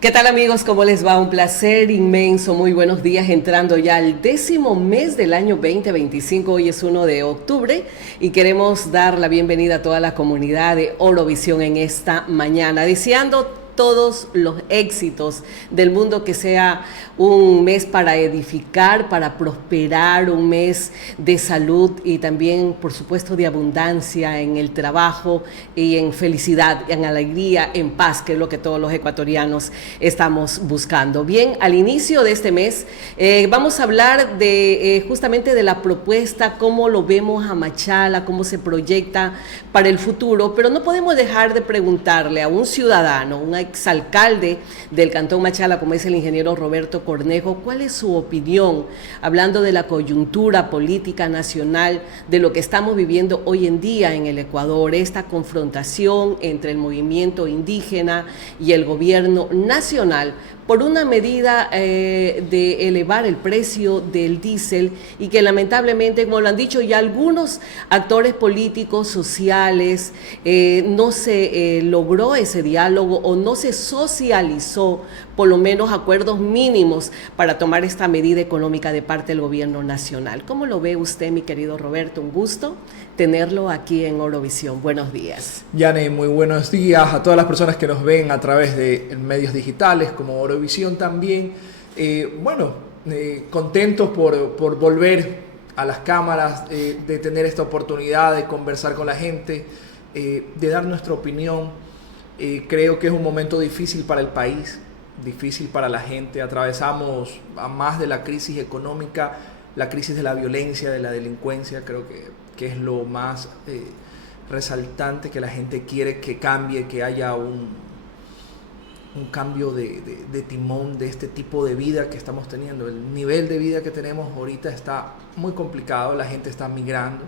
¿Qué tal amigos? ¿Cómo les va? Un placer inmenso, muy buenos días, entrando ya al 10º mes del año 2025, hoy es 1 de octubre y queremos dar la bienvenida a toda la comunidad de Orovisión en esta mañana, deseando todos los éxitos del mundo, que sea un mes para edificar, para prosperar, un mes de salud y también, por supuesto, de abundancia en el trabajo y en felicidad, en alegría, en paz, que es lo que todos los ecuatorianos estamos buscando. Bien, al inicio de este mes vamos a hablar de justamente de la propuesta, cómo lo vemos a Machala, cómo se proyecta para el futuro, pero no podemos dejar de preguntarle a un ciudadano, un exalcalde del Cantón Machala, como es el ingeniero Roberto Cornejo, cuál es su opinión, hablando de la coyuntura política nacional, de lo que estamos viviendo hoy en día en el Ecuador, esta confrontación entre el movimiento indígena y el gobierno nacional por una medida de elevar el precio del diésel y que lamentablemente, como lo han dicho ya algunos actores políticos, sociales, no se logró ese diálogo o no se socializó por lo menos acuerdos mínimos para tomar esta medida económica de parte del gobierno nacional. ¿Cómo lo ve usted, mi querido Roberto? Un gusto tenerlo aquí en Orovisión. Buenos días. Yane, muy buenos días a todas las personas que nos ven a través de medios digitales como Orovisión también. Contentos por volver a las cámaras, de tener esta oportunidad de conversar con la gente, de dar nuestra opinión. Creo que es un momento difícil para el país, difícil para la gente. Atravesamos, a más de la crisis económica, la crisis de la violencia, de la delincuencia. Creo que es lo más resaltante, que la gente quiere que cambie, que haya un cambio de timón de este tipo de vida que estamos teniendo. El nivel de vida que tenemos ahorita está muy complicado, la gente está migrando.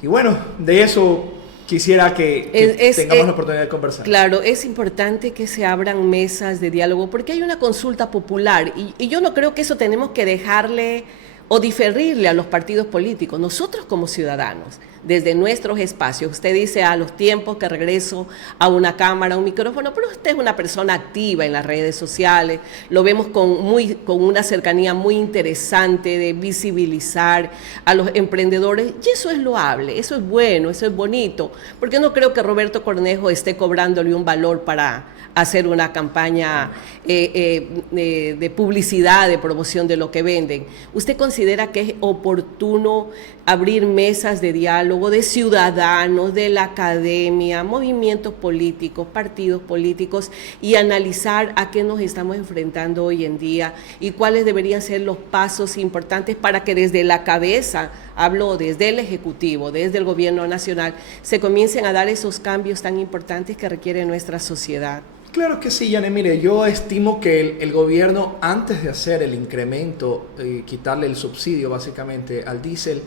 Y bueno, de eso quisiera que tengamos la oportunidad de conversar. Claro, es importante que se abran mesas de diálogo porque hay una consulta popular y yo no creo que eso tenemos que dejarle o diferirle a los partidos políticos. Nosotros como ciudadanos, desde nuestros espacios, usted dice a los tiempos que regreso a una cámara, a un micrófono, pero usted es una persona activa en las redes sociales, lo vemos con una cercanía muy interesante de visibilizar a los emprendedores, y eso es loable, eso es bueno, eso es bonito, porque no creo que Roberto Cornejo esté cobrándole un valor para hacer una campaña de publicidad, de promoción de lo que venden. ¿Usted considera que es oportuno abrir mesas de diálogo de ciudadanos, de la academia, movimientos políticos, partidos políticos, y analizar a qué nos estamos enfrentando hoy en día y cuáles deberían ser los pasos importantes para que desde la cabeza, hablo desde el Ejecutivo, desde el Gobierno Nacional, se comiencen a dar esos cambios tan importantes que requiere nuestra sociedad? Claro que sí, Yane. Mire, yo estimo que el gobierno, antes de hacer el incremento, quitarle el subsidio básicamente al diésel,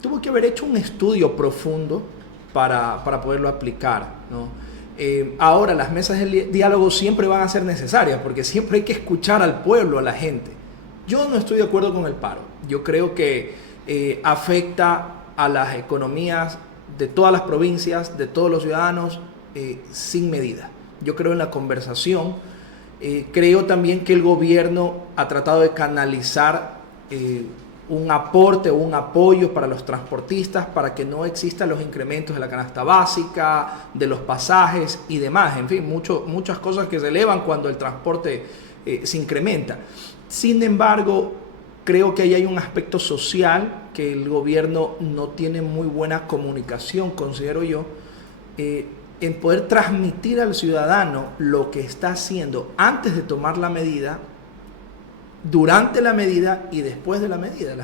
tuvo que haber hecho un estudio profundo para poderlo aplicar, ¿no? Ahora, las mesas de diálogo siempre van a ser necesarias porque siempre hay que escuchar al pueblo, a la gente. Yo no estoy de acuerdo con el paro. Yo creo que afecta a las economías de todas las provincias, de todos los ciudadanos, sin medida. Yo creo en la conversación. Creo también que el gobierno ha tratado de canalizar un aporte o un apoyo para los transportistas para que no existan los incrementos de la canasta básica, de los pasajes y demás. En fin, muchas cosas que se elevan cuando el transporte se incrementa. Sin embargo, creo que ahí hay un aspecto social que el gobierno no tiene muy buena comunicación, considero yo, en poder transmitir al ciudadano lo que está haciendo antes de tomar la medida, durante la medida y después de la medida.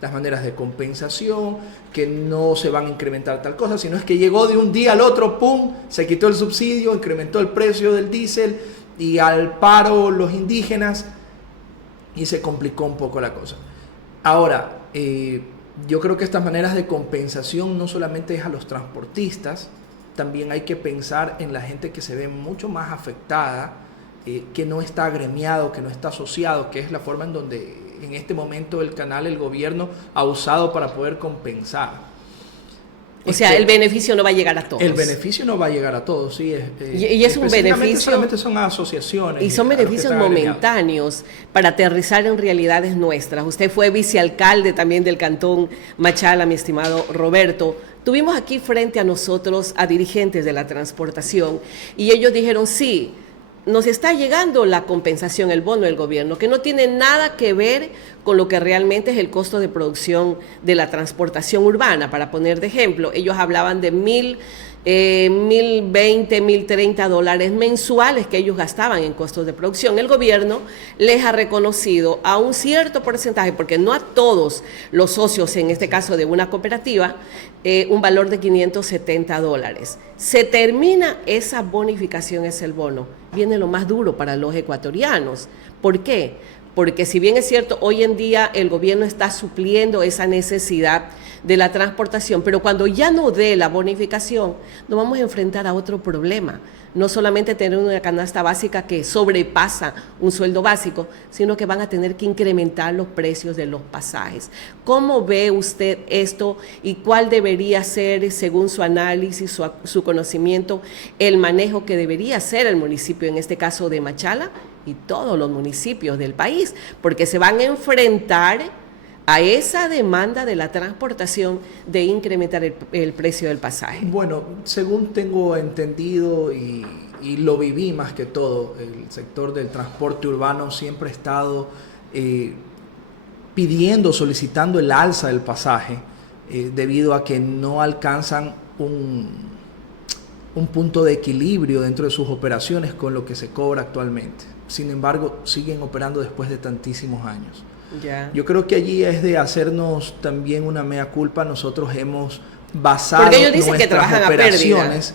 Las maneras de compensación, que no se van a incrementar tal cosa, sino es que llegó de un día al otro, ¡pum!, se quitó el subsidio, incrementó el precio del diésel y al paro los indígenas y se complicó un poco la cosa. Ahora, yo creo que estas maneras de compensación no solamente es a los transportistas, también hay que pensar en la gente que se ve mucho más afectada, que no está agremiado, que no está asociado, que es la forma en donde en este momento el gobierno ha usado para poder compensar. O sea, el beneficio no va a llegar a todos. El beneficio no va a llegar a todos, sí. Y es un beneficio... Solamente son asociaciones. Y son beneficios momentáneos para aterrizar en realidades nuestras. Usted fue vicealcalde también del Cantón Machala, mi estimado Roberto. Tuvimos aquí frente a nosotros a dirigentes de la transportación y ellos dijeron, sí, nos está llegando la compensación, el bono del gobierno, que no tiene nada que ver con lo que realmente es el costo de producción de la transportación urbana. Para poner de ejemplo, ellos hablaban de $1,020, $1,030 mensuales que ellos gastaban en costos de producción. El gobierno les ha reconocido a un cierto porcentaje, porque no a todos los socios, en este caso de una cooperativa, un valor de $570. Se termina esa bonificación, es el bono. Viene lo más duro para los ecuatorianos. ¿Por qué? Porque si bien es cierto, hoy en día el gobierno está supliendo esa necesidad de la transportación, pero cuando ya no dé la bonificación, nos vamos a enfrentar a otro problema. No solamente tener una canasta básica que sobrepasa un sueldo básico, sino que van a tener que incrementar los precios de los pasajes. ¿Cómo ve usted esto y cuál debería ser, según su análisis, su conocimiento, el manejo que debería hacer el municipio, en este caso de Machala, y todos los municipios del país? Porque se van a enfrentar a esa demanda de la transportación de incrementar el precio del pasaje. Bueno, según tengo entendido y lo viví más que todo, el sector del transporte urbano siempre ha estado solicitando el alza del pasaje debido a que no alcanzan un punto de equilibrio dentro de sus operaciones con lo que se cobra actualmente. Sin embargo, siguen operando después de tantísimos años. Yeah. Yo creo que allí es de hacernos también una mea culpa. Nosotros hemos basado nuestras operaciones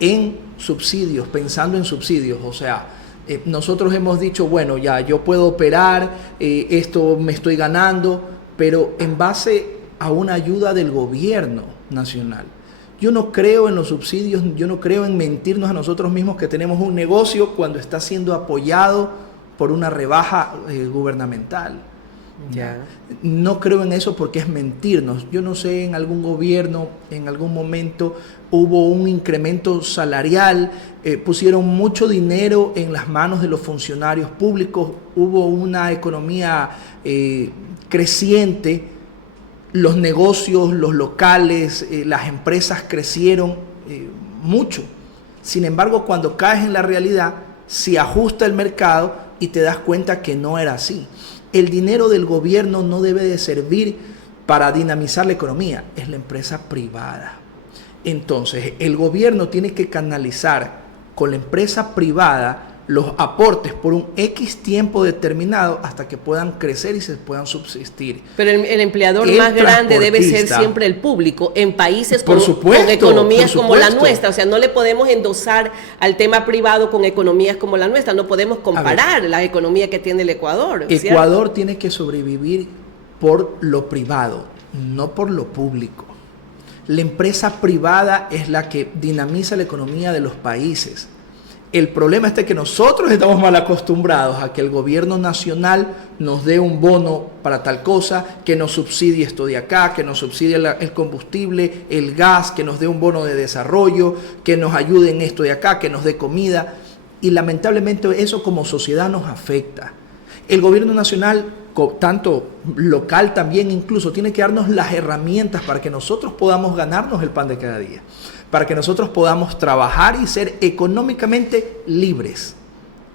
en subsidios, pensando en subsidios. O sea, nosotros hemos dicho, bueno, ya yo puedo operar, esto me estoy ganando, pero en base a una ayuda del gobierno nacional. Yo no creo en los subsidios, yo no creo en mentirnos a nosotros mismos que tenemos un negocio cuando está siendo apoyado por una rebaja gubernamental. Yeah. No creo en eso porque es mentirnos. Yo no sé, en algún gobierno, en algún momento hubo un incremento salarial, pusieron mucho dinero en las manos de los funcionarios públicos, hubo una economía creciente, los negocios, los locales, las empresas crecieron mucho. Sin embargo, cuando caes en la realidad, se ajusta el mercado y te das cuenta que no era así. El dinero del gobierno no debe de servir para dinamizar la economía, es la empresa privada. Entonces, el gobierno tiene que canalizar con la empresa privada los aportes por un X tiempo determinado hasta que puedan crecer y se puedan subsistir. Pero el empleador más grande debe ser siempre el público, en países con economías como la nuestra. O sea, no le podemos endosar al tema privado con economías como la nuestra, no podemos comparar la economía que tiene el Ecuador. Ecuador tiene que sobrevivir por lo privado, no por lo público. La empresa privada es la que dinamiza la economía de los países. El problema es que nosotros estamos mal acostumbrados a que el gobierno nacional nos dé un bono para tal cosa, que nos subsidie esto de acá, que nos subsidie el combustible, el gas, que nos dé un bono de desarrollo, que nos ayude en esto de acá, que nos dé comida. Y lamentablemente eso como sociedad nos afecta. El gobierno nacional, tanto local también incluso, tiene que darnos las herramientas para que nosotros podamos ganarnos el pan de cada día, para que nosotros podamos trabajar y ser económicamente libres.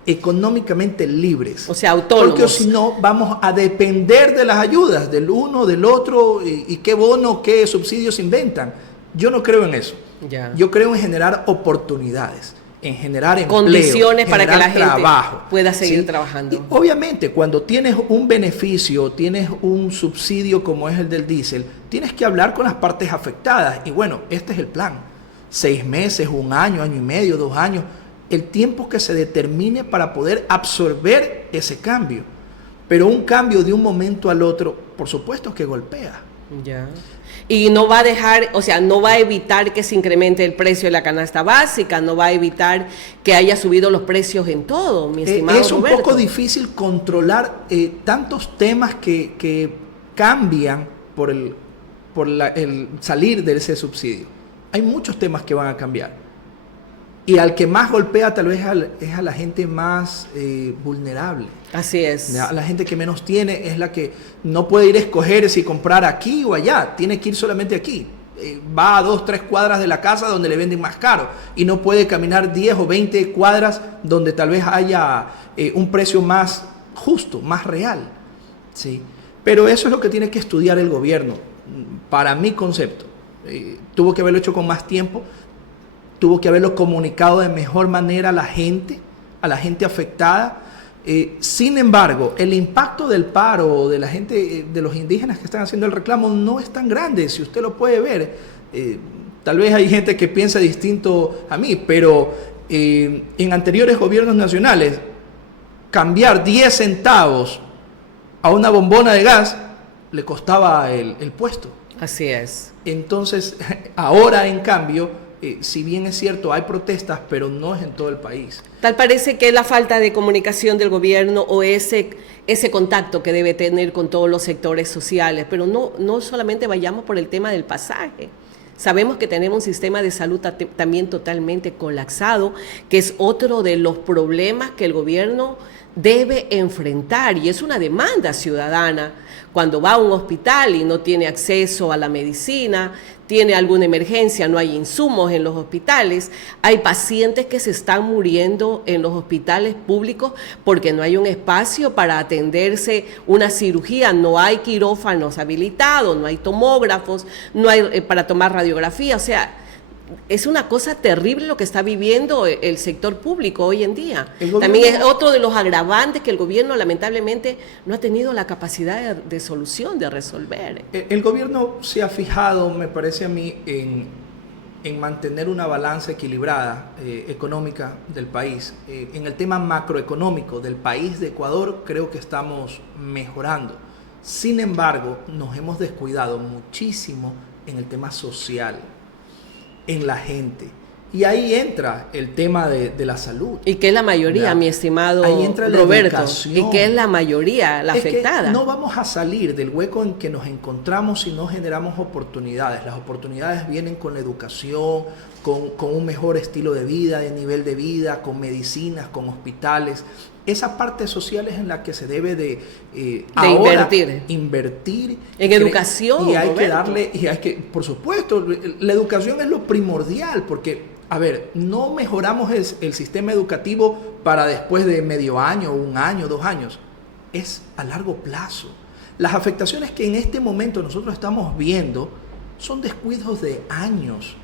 Económicamente libres. O sea, autónomos. Porque si no, vamos a depender de las ayudas del uno, del otro, y qué bono, qué subsidios inventan. Yo no creo en eso. Ya. Yo creo en generar oportunidades, en generar empleo, condiciones para que la gente trabajo, pueda seguir ¿sí? trabajando. Y obviamente, cuando tienes un beneficio, tienes un subsidio como es el del diésel, tienes que hablar con las partes afectadas. Y bueno, este es el plan. 6 meses, 1 año, año y medio, 2 años, el tiempo que se determine para poder absorber ese cambio. Pero un cambio de un momento al otro, por supuesto que golpea. Ya. Y no va a dejar, o sea, no va a evitar que se incremente el precio de la canasta básica, no va a evitar que haya subido los precios en todo, mi estimado Es un Roberto. poco difícil controlar tantos temas que cambian por por el salir de ese subsidio. Hay muchos temas que van a cambiar. Y al que más golpea tal vez es a la gente más vulnerable. Así es. A la gente que menos tiene es la que no puede ir a escoger si comprar aquí o allá. Tiene que ir solamente aquí. Va a 2, 3 cuadras de la casa donde le venden más caro. Y no puede caminar 10 o 20 cuadras donde tal vez haya un precio más justo, más real. ¿Sí? Pero eso es lo que tiene que estudiar el gobierno. Para mi concepto. Tuvo que haberlo hecho con más tiempo. Tuvo que haberlo comunicado de mejor manera a la gente afectada. Sin embargo, el impacto del paro de la gente, de los indígenas que están haciendo el reclamo, no es tan grande, si usted lo puede ver. Tal vez hay gente que piensa distinto a mí, pero en anteriores gobiernos nacionales, cambiar 10 centavos a una bombona de gas le costaba el puesto. Así es. Entonces, ahora en cambio, si bien es cierto, hay protestas, pero no es en todo el país. Tal parece que es la falta de comunicación del gobierno o ese contacto que debe tener con todos los sectores sociales, pero no solamente vayamos por el tema del pasaje. Sabemos que tenemos un sistema de salud también totalmente colapsado, que es otro de los problemas que el gobierno debe enfrentar y es una demanda ciudadana. Cuando va a un hospital y no tiene acceso a la medicina, tiene alguna emergencia, no hay insumos en los hospitales, hay pacientes que se están muriendo en los hospitales públicos porque no hay un espacio para atenderse una cirugía, no hay quirófanos habilitados, no hay tomógrafos, no hay para tomar radiografía, o sea, es una cosa terrible lo que está viviendo el sector público hoy en día. También es otro de los agravantes que el gobierno lamentablemente no ha tenido la capacidad de solución, de resolver. El gobierno se ha fijado, me parece a mí, en mantener una balanza equilibrada económica del país. En el tema macroeconómico del país de Ecuador creo que estamos mejorando. Sin embargo, nos hemos descuidado muchísimo en el tema social, en la gente. Y ahí entra el tema de la salud. Y que es la mayoría, mi estimado Roberto. Y que es la mayoría, la afectada. Que no vamos a salir del hueco en que nos encontramos si no generamos oportunidades. Las oportunidades vienen con la educación, con un mejor estilo de vida, de nivel de vida, con medicinas, con hospitales. Esa parte social es en la que se debe de invertir en educación. Y hay que darle, por supuesto, la educación es lo primordial, porque, a ver, no mejoramos el sistema educativo para después de medio año, 1 año, 2 años. Es a largo plazo. Las afectaciones que en este momento nosotros estamos viendo son descuidos de años.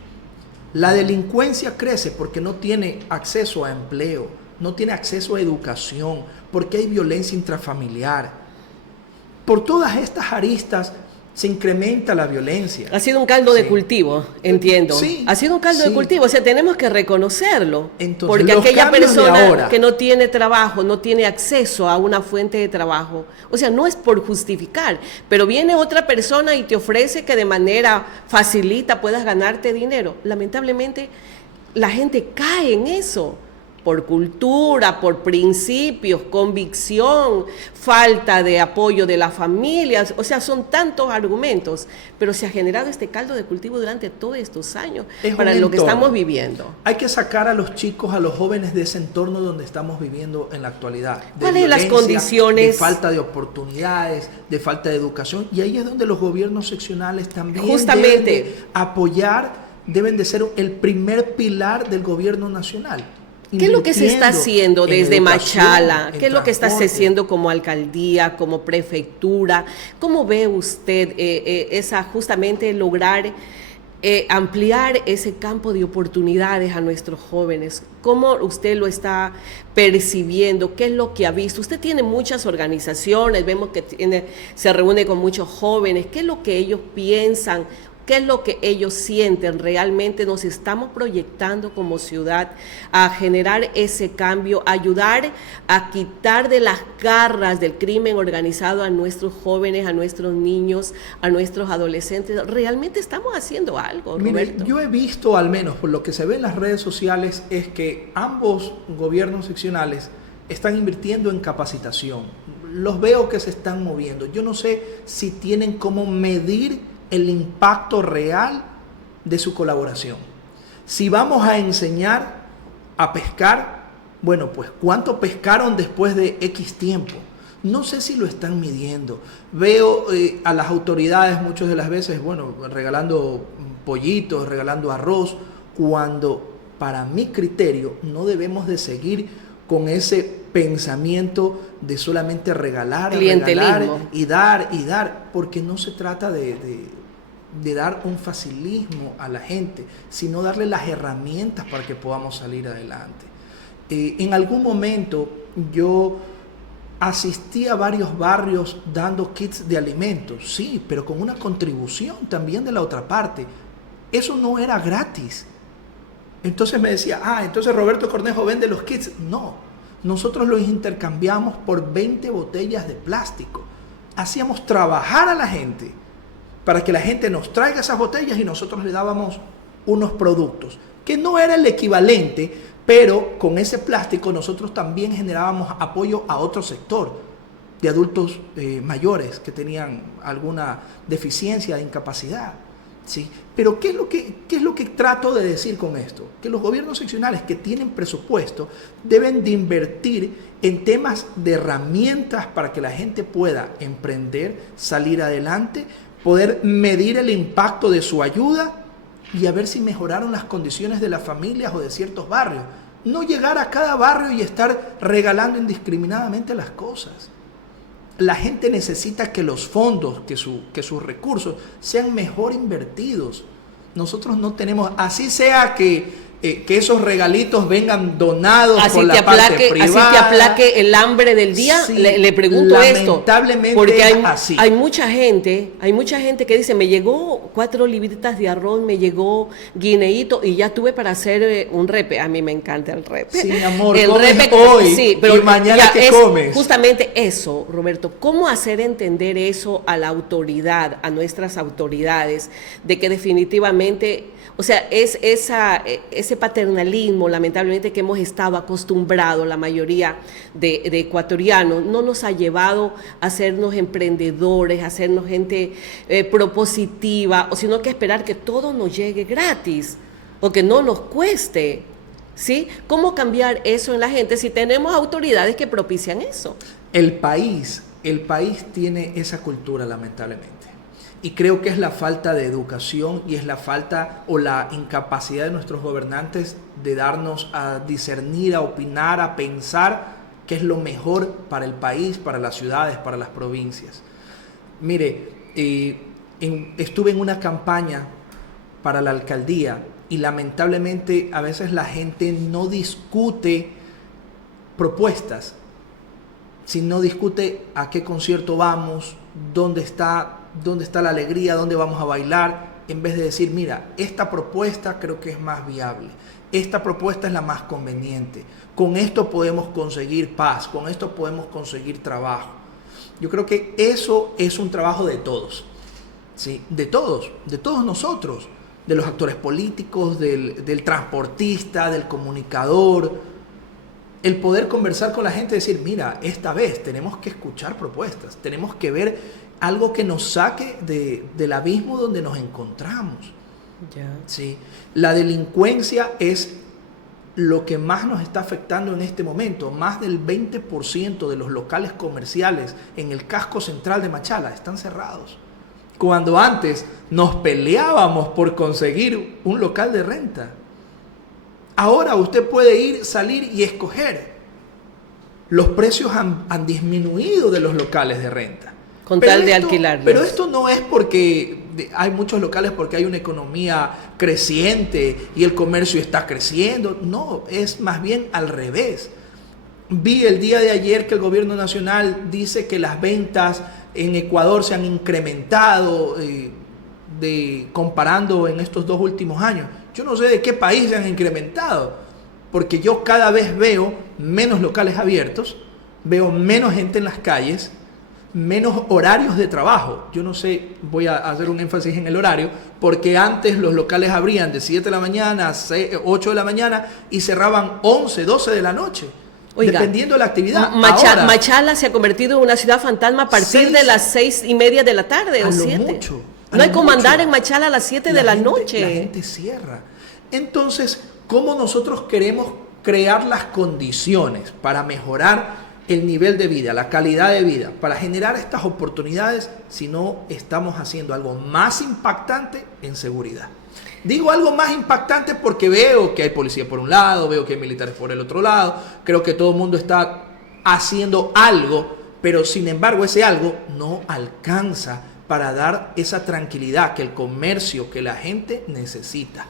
La delincuencia crece porque no tiene acceso a empleo, no tiene acceso a educación, porque hay violencia intrafamiliar. Por todas estas aristas se incrementa la violencia. Ha sido un caldo de cultivo, entiendo. Sí, ha sido un caldo de cultivo, o sea, tenemos que reconocerlo. Entonces, porque aquella persona que no tiene trabajo, no tiene acceso a una fuente de trabajo, o sea, no es por justificar, pero viene otra persona y te ofrece que de manera facilita puedas ganarte dinero. Lamentablemente, la gente cae en eso. Por cultura, por principios, convicción, falta de apoyo de las familias, o sea, son tantos argumentos, pero se ha generado este caldo de cultivo durante todos estos años para lo que estamos viviendo. Hay que sacar a los chicos, a los jóvenes de ese entorno donde estamos viviendo en la actualidad. ¿Cuáles son las condiciones? De falta de oportunidades, de falta de educación, y ahí es donde los gobiernos seccionales también deben de apoyar, deben de ser el primer pilar del gobierno nacional. ¿Qué es lo que se está haciendo desde Machala? ¿Qué es lo que está haciendo como alcaldía, como prefectura? ¿Cómo ve usted justamente lograr ampliar ese campo de oportunidades a nuestros jóvenes? ¿Cómo usted lo está percibiendo? ¿Qué es lo que ha visto? Usted tiene muchas organizaciones, vemos que se reúne con muchos jóvenes. ¿Qué es lo que ellos piensan? ¿Qué es lo que ellos sienten? ¿Realmente nos estamos proyectando como ciudad a generar ese cambio, ayudar a quitar de las garras del crimen organizado a nuestros jóvenes, a nuestros niños, a nuestros adolescentes? ¿Realmente estamos haciendo algo, Roberto? Mire, yo he visto, al menos por lo que se ve en las redes sociales, es que ambos gobiernos seccionales están invirtiendo en capacitación. Los veo que se están moviendo. Yo no sé si tienen cómo medir el impacto real de su colaboración. Si vamos a enseñar a pescar, bueno, pues ¿cuánto pescaron después de X tiempo? No sé si lo están midiendo. Veo a las autoridades muchas de las veces, bueno, regalando pollitos, regalando arroz, cuando para mi criterio no debemos de seguir con ese pensamiento de solamente regalar y dar, porque no se trata de dar un facilismo a la gente, sino darle las herramientas para que podamos salir adelante. En algún momento yo asistí a varios barrios dando kits de alimentos, sí, pero con una contribución también de la otra parte. Eso no era gratis. Entonces me decía, entonces Roberto Cornejo vende los kits. No, nosotros los intercambiamos por 20 botellas de plástico. Hacíamos trabajar a la gente para que la gente nos traiga esas botellas y nosotros le dábamos unos productos, que no era el equivalente, pero con ese plástico nosotros también generábamos apoyo a otro sector de adultos mayores que tenían alguna deficiencia de incapacidad. ¿Sí? Pero ¿qué es lo que trato de decir con esto? Que los gobiernos seccionales que tienen presupuesto deben de invertir en temas de herramientas para que la gente pueda emprender, salir adelante, poder medir el impacto de su ayuda y a ver si mejoraron las condiciones de las familias o de ciertos barrios. No llegar a cada barrio y estar regalando indiscriminadamente las cosas. La gente necesita que los fondos, que sus recursos sean mejor invertidos. Nosotros no tenemos, así sea que esos regalitos vengan donados por la parte privada. Así te aplaque el hambre del día. Sí, le pregunto esto. Lamentablemente porque así. Hay mucha gente que dice, me llegó 4 libritas de arroz, me llegó guineíto y ya tuve para hacer un repe. A mí me encanta el repe. Sí, mi amor, el repe hoy sí, pero y mañana ¿qué comes? Justamente eso, Roberto, ¿cómo hacer entender eso a la autoridad, a nuestras autoridades, de que definitivamente, o sea, es ese paternalismo, lamentablemente, que hemos estado acostumbrados, la mayoría de ecuatorianos, no nos ha llevado a hacernos emprendedores, a hacernos gente propositiva, sino que esperar que todo nos llegue gratis o que no nos cueste, ¿sí? ¿Cómo cambiar eso en la gente si tenemos autoridades que propician eso? El país tiene esa cultura, lamentablemente. Y creo que es la falta de educación y es la falta o la incapacidad de nuestros gobernantes de darnos a discernir, a opinar, a pensar qué es lo mejor para el país, para las ciudades, para las provincias. Mire, estuve en una campaña para la alcaldía y lamentablemente a veces la gente no discute propuestas, sino discute a qué concierto vamos, dónde está la alegría, dónde vamos a bailar, en vez de decir, mira, esta propuesta creo que es más viable, esta propuesta es la más conveniente, con esto podemos conseguir paz, con esto podemos conseguir trabajo. Yo creo que eso es un trabajo de todos, ¿sí? de todos nosotros, de los actores políticos, del transportista, del comunicador, el poder conversar con la gente y decir, mira, esta vez tenemos que escuchar propuestas, tenemos que ver algo que nos saque del abismo donde nos encontramos. Yeah. ¿Sí? La delincuencia es lo que más nos está afectando en este momento. Más del 20% de los locales comerciales en el casco central de Machala están cerrados. Cuando antes nos peleábamos por conseguir un local de renta. Ahora usted puede salir y escoger. Los precios han disminuido de los locales de renta. Con tal de alquilarlos. Pero esto no es porque hay muchos locales porque hay una economía creciente y el comercio está creciendo. No, es más bien al revés. Vi el día de ayer que el gobierno nacional dice que las ventas en Ecuador se han incrementado comparando en estos 2 últimos años. Yo no sé de qué país se han incrementado, porque yo cada vez veo menos locales abiertos, veo menos gente en las calles, menos horarios de trabajo. Yo no sé, voy a hacer un énfasis en el horario, porque antes los locales abrían de 7 de la mañana a 8 de la mañana y cerraban 11, 12 de la noche. Oiga, dependiendo de la actividad. Machala se ha convertido en una ciudad fantasma a partir de las 6:30 de la tarde o 7. No hay como andar en Machala a las 7 de la noche. La gente cierra. Entonces, ¿cómo nosotros queremos crear las condiciones para mejorar el nivel de vida, la calidad de vida, para generar estas oportunidades si no estamos haciendo algo más impactante en seguridad? Digo algo más impactante porque veo que hay policía por un lado, veo que hay militares por el otro lado, creo que todo el mundo está haciendo algo, pero sin embargo ese algo no alcanza para dar esa tranquilidad que el comercio, que la gente necesita.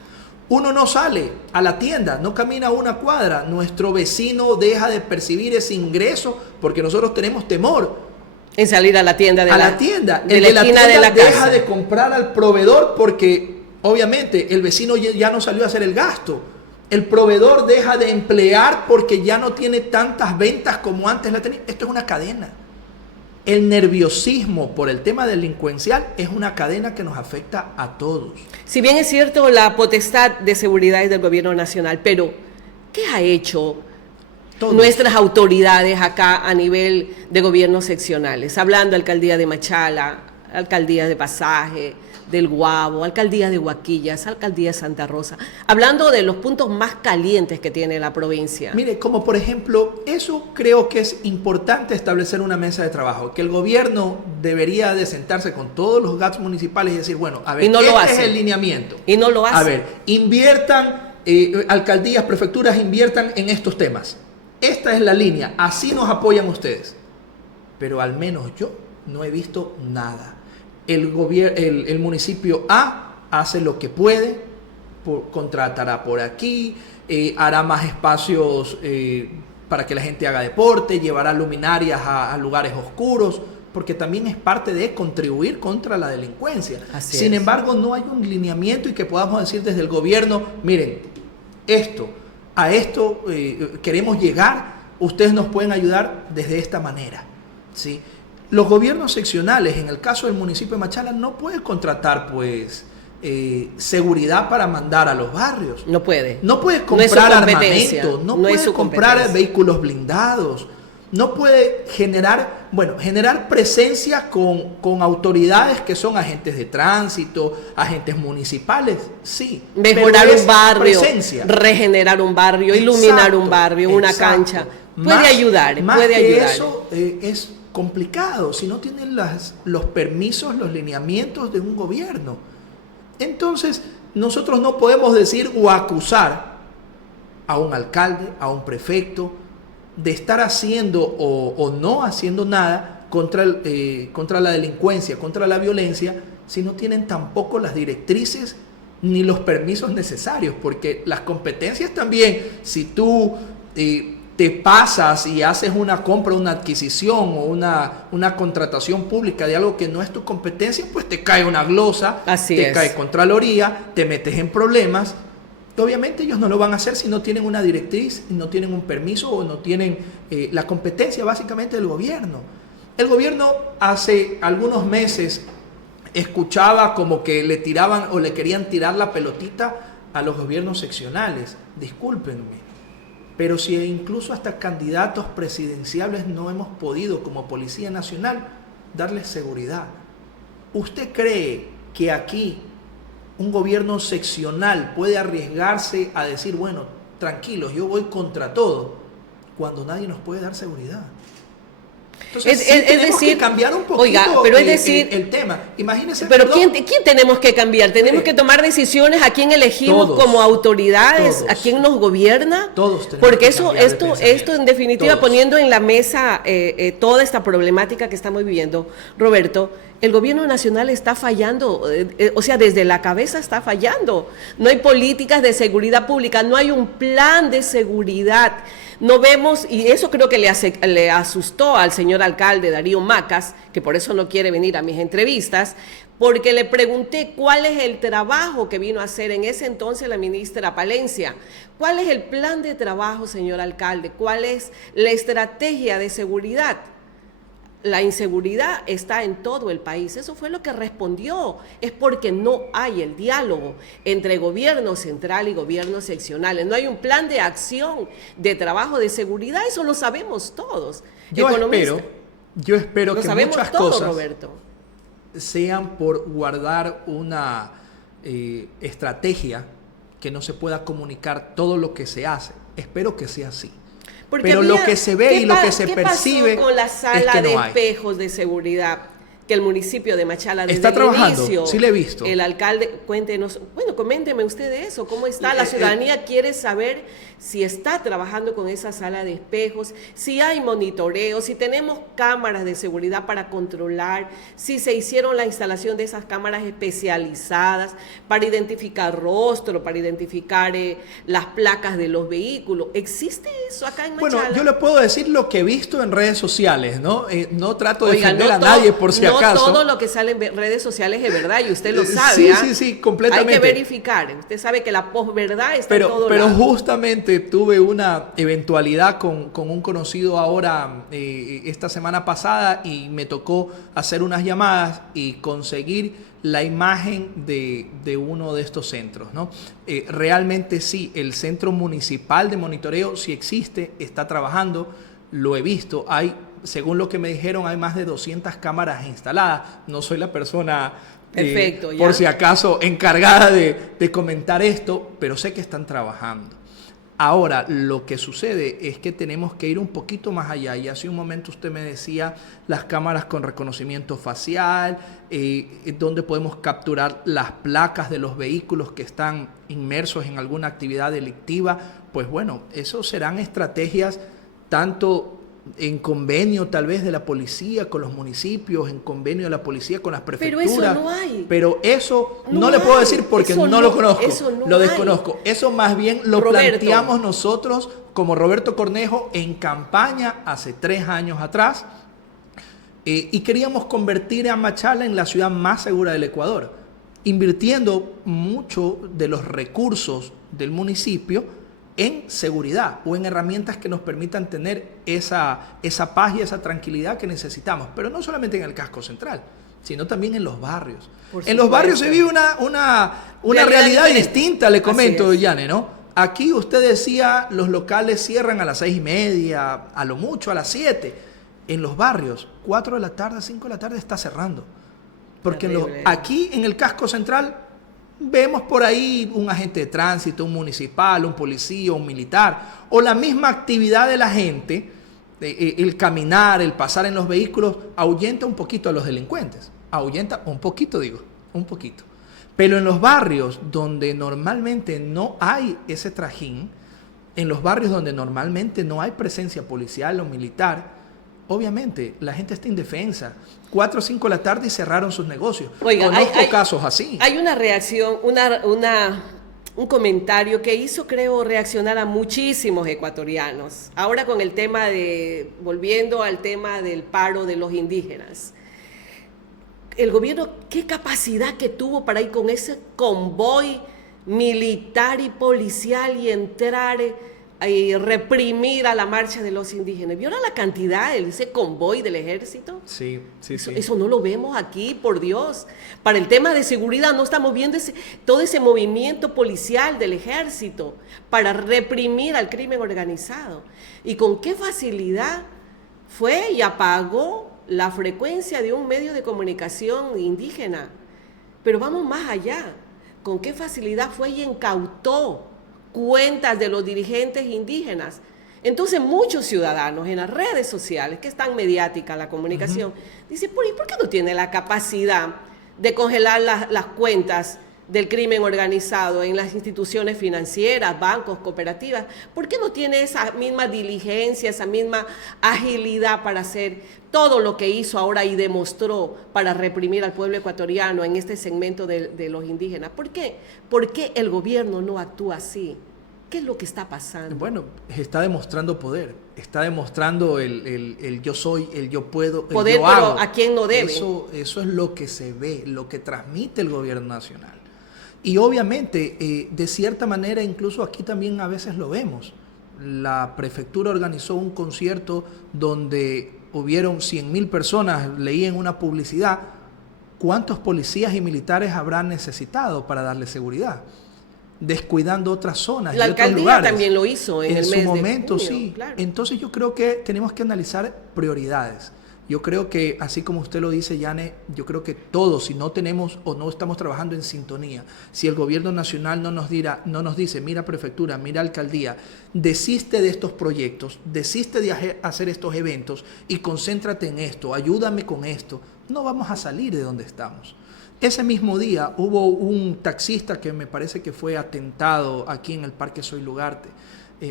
Uno no sale a la tienda, no camina una cuadra, nuestro vecino deja de percibir ese ingreso porque nosotros tenemos temor en salir a la tienda de la tienda. El de la tienda deja de comprar al proveedor porque obviamente el vecino ya no salió a hacer el gasto. El proveedor deja de emplear porque ya no tiene tantas ventas como antes la tenía. Esto es una cadena. El nerviosismo por el tema delincuencial es una cadena que nos afecta a todos. Si bien es cierto, la potestad de seguridad es del gobierno nacional, pero ¿qué ha hecho nuestras autoridades acá a nivel de gobiernos seccionales? Hablando alcaldía de Machala, alcaldía de Pasaje, del Guabo, alcaldía de Huaquillas, alcaldía de Santa Rosa, hablando de los puntos más calientes que tiene la provincia. Mire, como por ejemplo, eso creo que es importante establecer una mesa de trabajo, que el gobierno debería de sentarse con todos los GATS municipales y decir, bueno, a ver, este es el lineamiento. Y no lo hace. A ver, inviertan, alcaldías, prefecturas, inviertan en estos temas. Esta es la línea, así nos apoyan ustedes. Pero al menos yo no he visto nada. El municipio A hace lo que puede, contratará por aquí, hará más espacios para que la gente haga deporte, llevará luminarias a lugares oscuros, porque también es parte de contribuir contra la delincuencia. Sin embargo, no hay un lineamiento y que podamos decir desde el gobierno, miren, a esto queremos llegar, ustedes nos pueden ayudar desde esta manera, ¿sí? Los gobiernos seccionales, en el caso del municipio de Machala, no pueden contratar, seguridad para mandar a los barrios. No puede. No puede comprar armamento, no puede comprar vehículos blindados, no puede generar presencia con autoridades que son agentes de tránsito, agentes municipales, sí. Mejorar un barrio, regenerar un barrio, iluminar un barrio, una cancha. Puede ayudar, puede ayudar. Eso es complicado si no tienen los permisos, los lineamientos de un gobierno. Entonces, nosotros no podemos decir o acusar a un alcalde, a un prefecto, de estar haciendo o no haciendo nada contra la delincuencia, contra la violencia, si no tienen tampoco las directrices ni los permisos necesarios, porque las competencias también, si tú te pasas y haces una compra, una adquisición o una contratación pública de algo que no es tu competencia, pues te cae una glosa, cae Contraloría, te metes en problemas. Obviamente ellos no lo van a hacer si no tienen una directriz, no tienen un permiso o no tienen la competencia básicamente del gobierno. El gobierno hace algunos meses escuchaba como que le tiraban o le querían tirar la pelotita a los gobiernos seccionales. Discúlpenme. Pero si incluso hasta candidatos presidenciales no hemos podido, como Policía Nacional, darles seguridad. ¿Usted cree que aquí un gobierno seccional puede arriesgarse a decir, bueno, tranquilos, yo voy contra todo, cuando nadie nos puede dar seguridad? Entonces, tenemos que cambiar un poquito el tema. Imagínense. Pero ¿quién tenemos que cambiar? Tenemos que tomar decisiones a quién elegimos como autoridades, a quién nos gobierna. Todos tenemos porque esto en definitiva, poniendo en la mesa toda esta problemática que estamos viviendo, Roberto, el gobierno nacional está fallando, o sea, desde la cabeza está fallando. No hay políticas de seguridad pública, no hay un plan de seguridad. No vemos, y eso creo que le asustó al señor alcalde Darío Macas, que por eso no quiere venir a mis entrevistas, porque le pregunté cuál es el trabajo que vino a hacer en ese entonces la ministra Palencia. ¿Cuál es el plan de trabajo, señor alcalde? ¿Cuál es la estrategia de seguridad? La inseguridad está en todo el país. Eso fue lo que respondió. Es porque no hay el diálogo entre gobierno central y gobiernos seccionales. No hay un plan de acción, de trabajo de seguridad. Eso lo sabemos todos. Yo espero que muchas cosas, Roberto. sean por guardar una estrategia que no se pueda comunicar todo lo que se hace. Espero que sea así. Porque pero lo que se ve y lo que se percibe ¿qué pasó con la sala es que no de hay espejos de seguridad que el municipio de Machala desde está el trabajando? inicio, Sí, le he visto. El alcalde, cuéntenos, bueno, coménteme usted de eso, ¿cómo está? La ciudadanía quiere saber si está trabajando con esa sala de espejos, si hay monitoreo, si tenemos cámaras de seguridad para controlar, si se hicieron la instalación de esas cámaras especializadas para identificar rostro, para identificar las placas de los vehículos. ¿Existe eso acá en Machala? Bueno, yo le puedo decir lo que he visto en redes sociales, ¿no? No trato de defender a nadie por si acaso. No todo lo que sale en redes sociales es verdad y usted lo sabe. Sí, sí, completamente. Hay que verificar. Usted sabe que la posverdad está en todo lado. Pero justamente tuve una eventualidad con un conocido ahora esta semana pasada y me tocó hacer unas llamadas y conseguir la imagen de uno de estos centros, ¿no? Realmente sí, el Centro Municipal de Monitoreo sí existe, está trabajando, lo he visto, según lo que me dijeron, hay más de 200 cámaras instaladas. No soy la persona, perfecto, por si acaso, encargada de comentar esto, pero sé que están trabajando. Ahora, lo que sucede es que tenemos que ir un poquito más allá. Y hace un momento usted me decía las cámaras con reconocimiento facial, donde podemos capturar las placas de los vehículos que están inmersos en alguna actividad delictiva. Pues bueno, eso serán estrategias tanto en convenio tal vez de la policía con los municipios, en convenio de la policía con las prefecturas. Pero eso no hay. Pero eso no le puedo decir porque no lo conozco, lo desconozco. Eso más bien lo planteamos nosotros como Roberto Cornejo en campaña hace 3 años atrás y queríamos convertir a Machala en la ciudad más segura del Ecuador, invirtiendo mucho de los recursos del municipio en seguridad o en herramientas que nos permitan tener esa paz y esa tranquilidad que necesitamos, pero no solamente en el casco central, sino también en los barrios. En los barrios se vive una realidad distinta, le comento, Yane, ¿no? Aquí usted decía, los locales cierran a las 6:30, a lo mucho a las 7. En los barrios, 4 de la tarde, 5 de la tarde está cerrando. Porque aquí en el casco central vemos por ahí un agente de tránsito, un municipal, un policía, un militar, o la misma actividad de la gente, el caminar, el pasar en los vehículos, ahuyenta un poquito a los delincuentes. Ahuyenta un poquito, un poquito. Pero en los barrios donde normalmente no hay ese trajín, en los barrios donde normalmente no hay presencia policial o militar, obviamente la gente está indefensa. 4 o 5 de la tarde y cerraron sus negocios. Oiga, conozco casos así. Hay una reacción, un comentario que hizo, creo, reaccionar a muchísimos ecuatorianos. Ahora con el tema volviendo al tema del paro de los indígenas. El gobierno, qué capacidad que tuvo para ir con ese convoy militar y policial y entrar y reprimir a la marcha de los indígenas. ¿Vieron la cantidad de ese convoy del ejército? Sí. Eso no lo vemos aquí, por Dios. Para el tema de seguridad no estamos viendo todo ese movimiento policial del ejército para reprimir al crimen organizado. Y con qué facilidad fue y apagó la frecuencia de un medio de comunicación indígena. Pero vamos más allá. Con qué facilidad fue y incautó cuentas de los dirigentes indígenas. Entonces muchos ciudadanos en las redes sociales, que es tan mediática la comunicación, dicen, ¿por qué no tiene la capacidad de congelar las cuentas del crimen organizado en las instituciones financieras, bancos, cooperativas? ¿Por qué no tiene esa misma diligencia, esa misma agilidad para hacer todo lo que hizo ahora y demostró para reprimir al pueblo ecuatoriano en este segmento de los indígenas? ¿Por qué? ¿Por qué el gobierno no actúa así? ¿Qué es lo que está pasando? Bueno, está demostrando poder, está demostrando el yo soy, el yo puedo, poder, el yo hago. Pero ¿a quién no debe? Eso es lo que se ve, lo que transmite el gobierno nacional. Y obviamente, de cierta manera, incluso aquí también a veces lo vemos. La prefectura organizó un concierto donde hubieron 100,000 personas, leí en una publicidad. ¿Cuántos policías y militares habrán necesitado para darle seguridad? Descuidando otras zonas y otros lugares. La alcaldía también lo hizo en el mes de junio. En su momento, sí. Claro. Entonces yo creo que tenemos que analizar prioridades. Yo creo que, así como usted lo dice, Yane, yo creo que todos, si no tenemos o no estamos trabajando en sintonía, si el gobierno nacional no nos dice, mira prefectura, mira alcaldía, desiste de estos proyectos, desiste de hacer estos eventos y concéntrate en esto, ayúdame con esto, no vamos a salir de donde estamos. Ese mismo día hubo un taxista que me parece que fue atentado aquí en el Parque Soy Lugarte.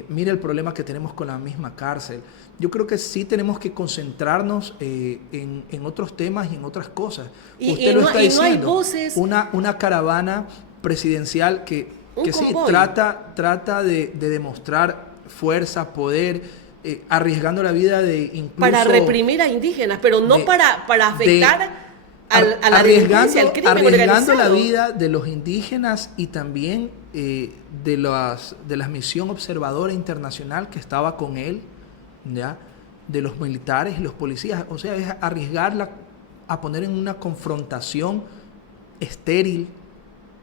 Mira el problema que tenemos con la misma cárcel. Yo creo que sí tenemos que concentrarnos en otros temas y en otras cosas. Usted lo está diciendo, no hay voces. Una caravana presidencial que sí trata de demostrar fuerza, poder, arriesgando la vida de incluso... Para reprimir a indígenas, pero no para afectar a la delincuencia, al crimen organizado. Arriesgando la vida de los indígenas y también de la misión observadora internacional que estaba con él, ¿ya? De los militares y los policías. O sea, es arriesgarla a poner en una confrontación estéril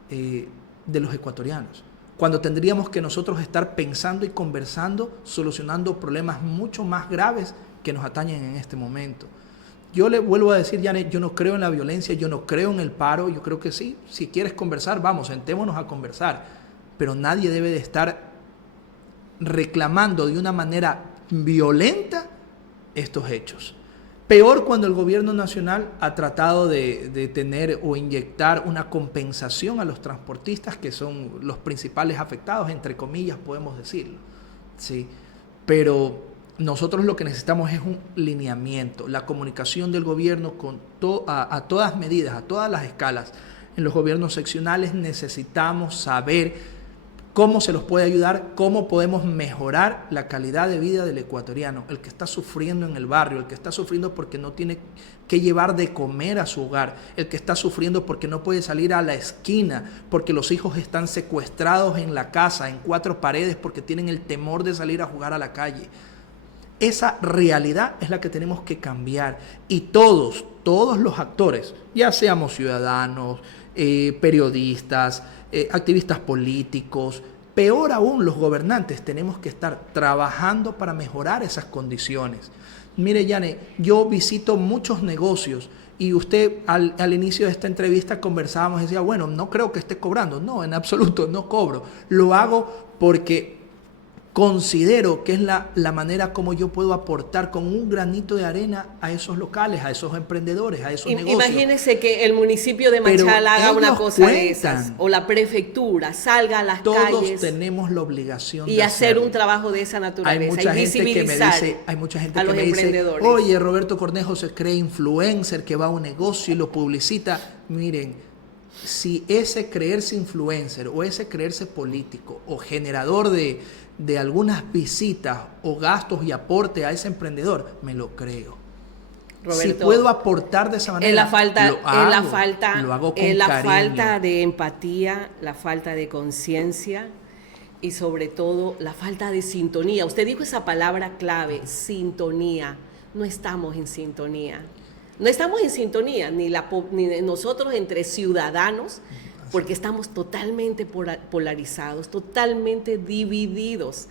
de los ecuatorianos, cuando tendríamos que nosotros estar pensando y conversando, solucionando problemas mucho más graves que nos atañen en este momento. Yo le vuelvo a decir, Janet, yo no creo en la violencia, yo no creo en el paro, yo creo que sí, si quieres conversar, vamos, sentémonos a conversar, pero nadie debe de estar reclamando de una manera violenta estos hechos. Peor cuando el gobierno nacional ha tratado de tener o inyectar una compensación a los transportistas, que son los principales afectados, entre comillas, podemos decirlo, ¿sí? Pero nosotros lo que necesitamos es un lineamiento, la comunicación del gobierno a todas medidas, a todas las escalas. En los gobiernos seccionales necesitamos saber cómo se los puede ayudar, cómo podemos mejorar la calidad de vida del ecuatoriano, el que está sufriendo en el barrio, el que está sufriendo porque no tiene que llevar de comer a su hogar, el que está sufriendo porque no puede salir a la esquina, porque los hijos están secuestrados en la casa, en 4 paredes, porque tienen el temor de salir a jugar a la calle. Esa realidad es la que tenemos que cambiar, y todos los actores, ya seamos ciudadanos, periodistas, activistas políticos, peor aún los gobernantes, tenemos que estar trabajando para mejorar esas condiciones. Mire, Yane, yo visito muchos negocios y usted al inicio de esta entrevista conversábamos y decía, bueno, no creo que esté cobrando. No, en absoluto, no cobro. Lo hago porque considero que es la manera como yo puedo aportar con un granito de arena a esos locales, a esos emprendedores, a esos negocios. Imagínese que el municipio de Machala haga una cosa de esas, o la prefectura salga a las calles. Todos tenemos la obligación de hacer un trabajo de esa naturaleza. Hay mucha gente que me dice, oye, Roberto Cornejo se cree influencer, que va a un negocio y lo publicita. Miren, si ese creerse influencer o ese creerse político o generador de algunas visitas o gastos y aporte a ese emprendedor, me lo creo. Roberto, si puedo aportar de esa manera, lo hago con la cariño. Falta de empatía, la falta de conciencia y sobre todo la falta de sintonía. Usted dijo esa palabra clave, sintonía. No estamos en sintonía. No estamos en sintonía, ni nosotros entre ciudadanos, porque estamos totalmente polarizados, totalmente divididos.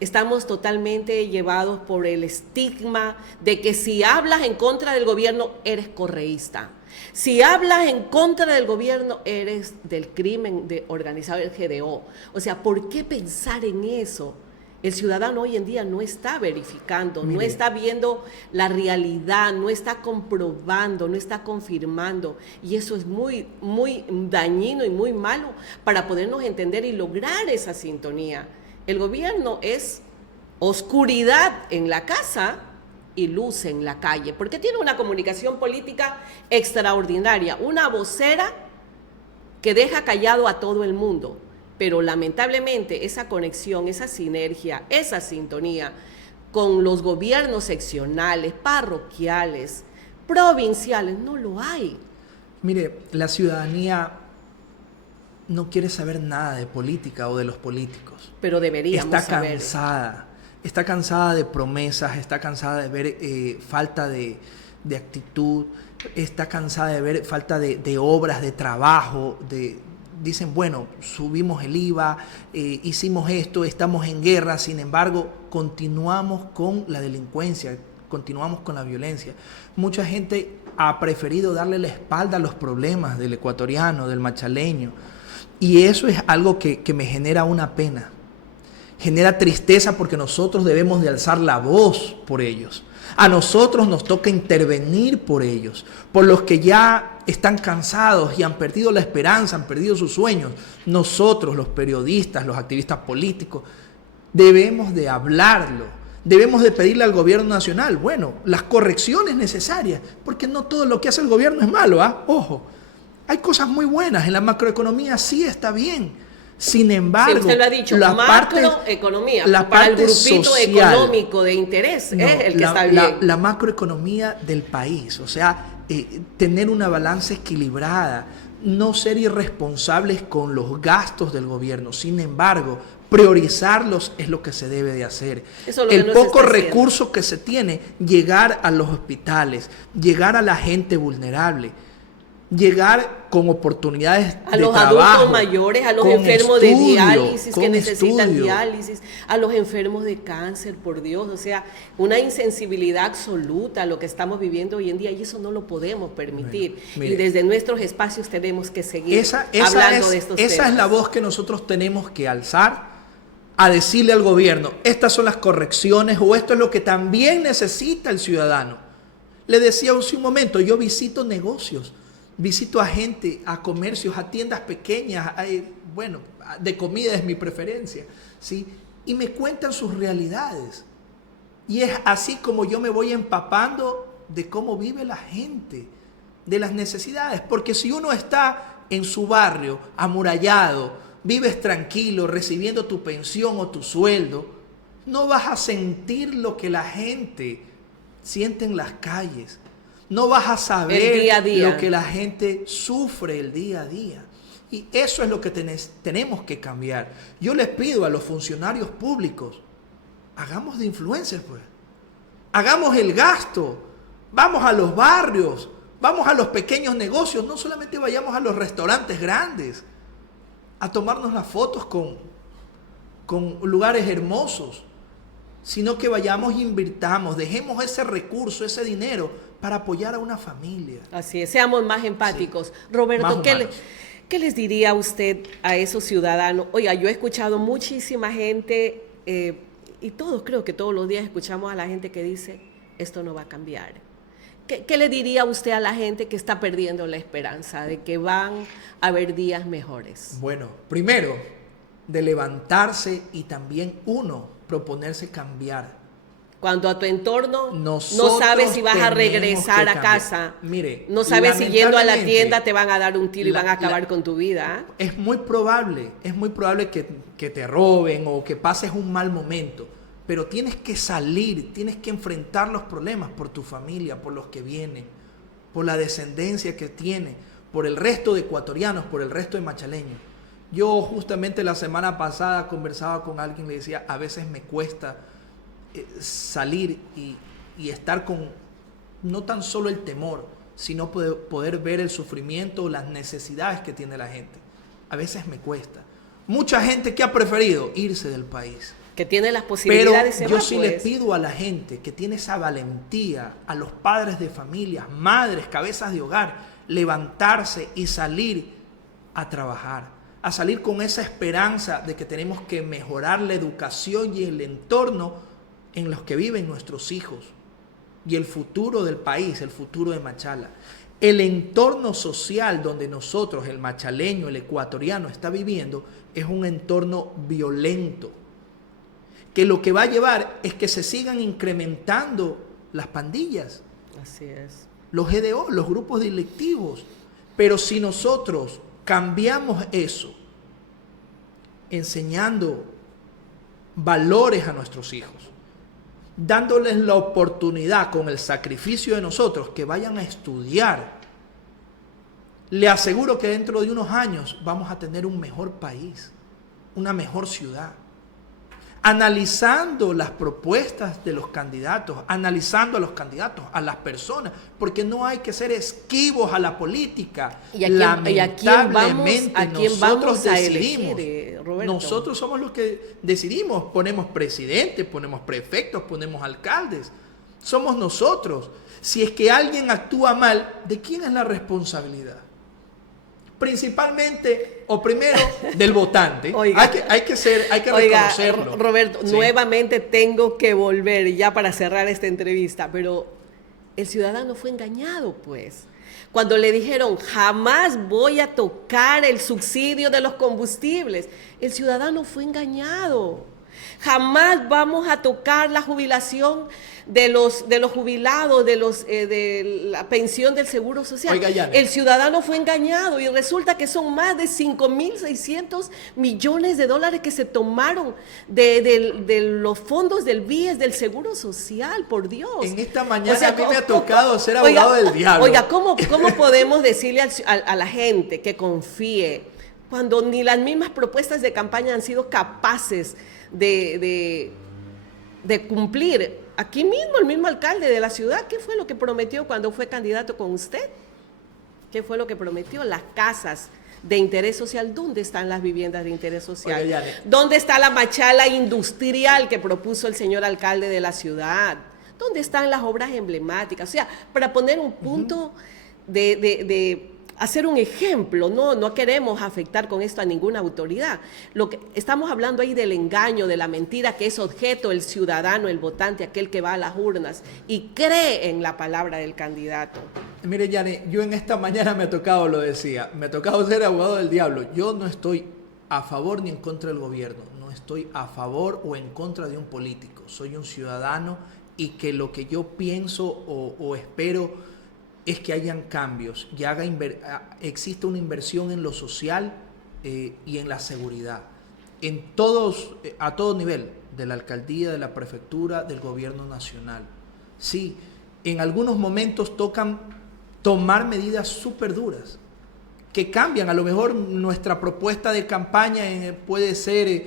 Estamos totalmente llevados por el estigma de que si hablas en contra del gobierno, eres correísta. Si hablas en contra del gobierno, eres del crimen organizado, el GDO. O sea, ¿por qué pensar en eso? El ciudadano hoy en día no está verificando, no está viendo la realidad, no está comprobando, no está confirmando. Y eso es muy, muy dañino y muy malo para podernos entender y lograr esa sintonía. El gobierno es oscuridad en la casa y luz en la calle, porque tiene una comunicación política extraordinaria, una vocera que deja callado a todo el mundo. Pero lamentablemente esa conexión, esa sinergia, esa sintonía con los gobiernos seccionales, parroquiales, provinciales, no lo hay. Mire, la ciudadanía no quiere saber nada de política o de los políticos. Pero deberíamos saber. Está cansada de promesas, está cansada de ver falta de actitud, está cansada de ver falta de obras, de trabajo, dicen, bueno, subimos el IVA, hicimos esto, estamos en guerra, sin embargo, continuamos con la delincuencia, continuamos con la violencia. Mucha gente ha preferido darle la espalda a los problemas del ecuatoriano, del machaleño. Y eso es algo que me genera una pena. Genera tristeza porque nosotros debemos de alzar la voz por ellos. A nosotros nos toca intervenir por ellos, por los que ya están cansados y han perdido la esperanza, han perdido sus sueños. Nosotros, los periodistas, los activistas políticos, debemos de hablarlo. Debemos de pedirle al gobierno nacional, bueno, las correcciones necesarias, porque no todo lo que hace el gobierno es malo, ¿ah? Ojo, hay cosas muy buenas, en la macroeconomía sí está bien. Sin embargo, sí, usted lo ha dicho, macroeconomía, para el grupito social, económico de interés es el que está bien. La macroeconomía del país, o sea, tener una balanza equilibrada, no ser irresponsables con los gastos del gobierno. Sin embargo, priorizarlos es lo que se debe de hacer. El poco recurso que se tiene, llegar a los hospitales, llegar a la gente vulnerable, llegar con oportunidades de trabajo, a los adultos mayores, a los enfermos de diálisis que necesitan diálisis, a los enfermos de cáncer, por Dios, o sea, una insensibilidad absoluta a lo que estamos viviendo hoy en día y eso no lo podemos permitir. Mire, y desde nuestros espacios tenemos que seguir hablando de estos temas. Esa es la voz que nosotros tenemos que alzar, a decirle al gobierno, estas son las correcciones o esto es lo que también necesita el ciudadano. Le decía hace un momento, yo visito negocios, visito a gente, a comercios, a tiendas pequeñas, bueno, de comida es mi preferencia, ¿sí? Y me cuentan sus realidades. Y es así como yo me voy empapando de cómo vive la gente, de las necesidades. Porque si uno está en su barrio, amurallado, vives tranquilo, recibiendo tu pensión o tu sueldo, no vas a sentir lo que la gente siente en las calles. No vas a saber día a día, lo que la gente sufre el día a día. Y eso es lo que tenemos que cambiar. Yo les pido a los funcionarios públicos, hagamos de influencers, pues. Hagamos el gasto. Vamos a los barrios, vamos a los pequeños negocios. No solamente vayamos a los restaurantes grandes a tomarnos las fotos con lugares hermosos, sino que vayamos e invirtamos, dejemos ese recurso, ese dinero para apoyar a una familia. Así es, seamos más empáticos. Sí, Roberto, ¿qué les diría usted a esos ciudadanos? Oiga, yo he escuchado muchísima gente, y todos, creo que todos los días escuchamos a la gente que dice, esto no va a cambiar. ¿Qué le diría usted a la gente que está perdiendo la esperanza de que van a haber días mejores? Bueno, primero, de levantarse y también uno proponerse cambiar. Cuando a tu entorno no sabes si vas a regresar a casa, mire, no sabes si yendo a la tienda te van a dar un tiro y van a acabar con tu vida. Es muy probable que te roben o que pases un mal momento, pero tienes que salir, tienes que enfrentar los problemas por tu familia, por los que vienen, por la descendencia que tiene, por el resto de ecuatorianos, por el resto de machaleños. Yo justamente la semana pasada conversaba con alguien, le decía, a veces me cuesta salir y estar con no tan solo el temor, sino poder ver el sufrimiento o las necesidades que tiene la gente. A veces me cuesta. Mucha gente que ha preferido irse del país. Que tiene las posibilidades. Pero yo sí le pido a la gente que tiene esa valentía, a los padres de familias, madres, cabezas de hogar, levantarse y salir a trabajar. A salir con esa esperanza de que tenemos que mejorar la educación y el entorno en los que viven nuestros hijos y el futuro del país, el futuro de Machala. El entorno social donde nosotros, el machaleño, el ecuatoriano, está viviendo es un entorno violento, que lo que va a llevar es que se sigan incrementando las pandillas. Así es. Los GDO, los grupos delictivos. Pero si nosotros cambiamos eso, enseñando valores a nuestros hijos, dándoles la oportunidad con el sacrificio de nosotros que vayan a estudiar, le aseguro que dentro de unos años vamos a tener un mejor país, una mejor ciudad. Analizando las propuestas de los candidatos, analizando a los candidatos, a las personas, porque no hay que ser esquivos a la política. Lamentablemente nosotros decidimos. Nosotros somos los que decidimos, ponemos presidentes, ponemos prefectos, ponemos alcaldes. somos nosotros. Si es que alguien actúa mal, ¿de quién es la responsabilidad? Principalmente, o primero, del votante. Oiga, hay que reconocerlo. Roberto, Sí. nuevamente tengo que volver ya para cerrar esta entrevista, pero el ciudadano fue engañado, pues. Cuando le dijeron, jamás voy a tocar el subsidio de los combustibles, el ciudadano fue engañado. Jamás vamos a tocar la jubilación de los jubilados, de la pensión del Seguro Social. Oiga, Yane. El ciudadano fue engañado y resulta que son más de 5.600 millones de dólares que se tomaron de los fondos del BIES, del Seguro Social, por Dios. En esta mañana a mí me ha tocado ser abogado del diablo. Oiga, ¿cómo podemos decirle a la gente que confíe cuando ni las mismas propuestas de campaña han sido capaces de cumplir? Aquí mismo, el mismo alcalde de la ciudad, ¿qué fue lo que prometió cuando fue candidato con usted? ¿Qué fue lo que prometió? Las casas de interés social. ¿Dónde están las viviendas de interés social? Oiga, ¿Dónde está la machala industrial que propuso el señor alcalde de la ciudad? ¿Dónde están las obras emblemáticas? O sea, para poner un punto de hacer un ejemplo, no queremos afectar con esto a ninguna autoridad. Lo que estamos hablando ahí del engaño, de la mentira que es objeto el ciudadano, el votante, aquel que va a las urnas y cree en la palabra del candidato. Mire, Yane, yo en esta mañana me ha tocado, lo decía, me ha tocado ser abogado del diablo. Yo no estoy a favor ni en contra del gobierno, no estoy a favor o en contra de un político. Soy un ciudadano y que lo que yo pienso o espero es que hayan cambios y exista una inversión en lo social y en la seguridad, a todo nivel, de la alcaldía, de la prefectura, del gobierno nacional. Sí, en algunos momentos tocan tomar medidas súper duras, que cambian. A lo mejor nuestra propuesta de campaña puede ser,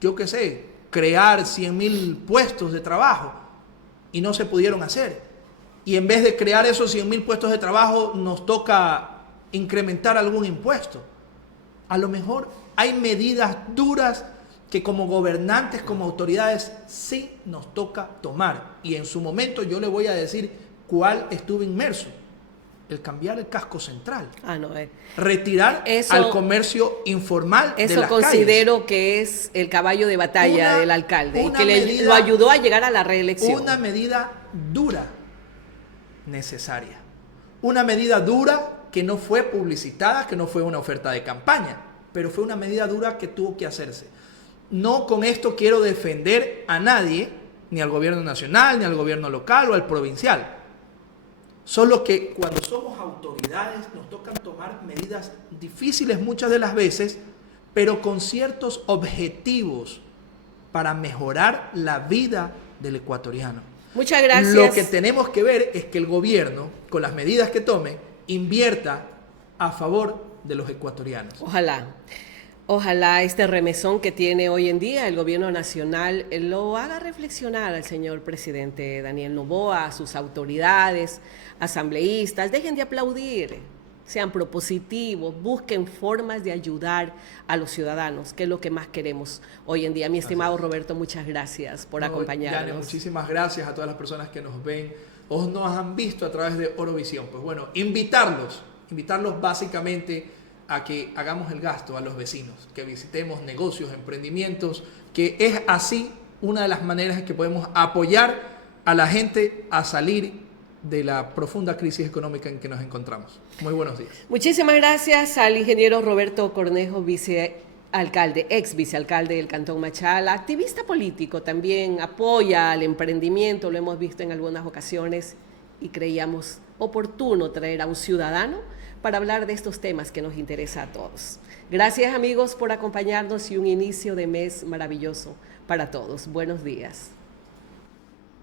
yo qué sé, crear 100,000 puestos de trabajo y no se pudieron hacer. Y en vez de crear esos 100,000 puestos de trabajo, nos toca incrementar algún impuesto. A lo mejor hay medidas duras que como gobernantes, como autoridades, sí nos toca tomar. Y en su momento yo le voy a decir cuál estuve inmerso. El cambiar el casco central. Retirar al comercio informal de las calles. Eso considero que es el caballo de batalla del alcalde y que lo ayudó a llegar a la reelección. Una medida dura, necesaria. Una medida dura que no fue publicitada, que no fue una oferta de campaña, pero fue una medida dura que tuvo que hacerse. No con esto quiero defender a nadie, ni al gobierno nacional, ni al gobierno local o al provincial. Solo que cuando somos autoridades nos tocan tomar medidas difíciles muchas de las veces, pero con ciertos objetivos para mejorar la vida del ecuatoriano. Muchas gracias. Lo que tenemos que ver es que el gobierno, con las medidas que tome, invierta a favor de los ecuatorianos. Ojalá este remesón que tiene hoy en día el gobierno nacional lo haga reflexionar al señor presidente Daniel Noboa, a sus autoridades, asambleístas. Dejen de aplaudir, sean propositivos, busquen formas de ayudar a los ciudadanos, que es lo que más queremos hoy en día. Mi estimado Roberto, muchas gracias por acompañarnos. Yane, muchísimas gracias a todas las personas que nos ven o nos han visto a través de Orovisión. Pues bueno, invitarlos básicamente a que hagamos el gasto a los vecinos, que visitemos negocios, emprendimientos, que es así una de las maneras en que podemos apoyar a la gente a salir de la profunda crisis económica en que nos encontramos. Muy buenos días. Muchísimas gracias al ingeniero Roberto Cornejo, ex vicealcalde del Cantón Machala, activista político, también apoya al emprendimiento, lo hemos visto en algunas ocasiones y creíamos oportuno traer a un ciudadano para hablar de estos temas que nos interesa a todos. Gracias amigos por acompañarnos y un inicio de mes maravilloso para todos. Buenos días.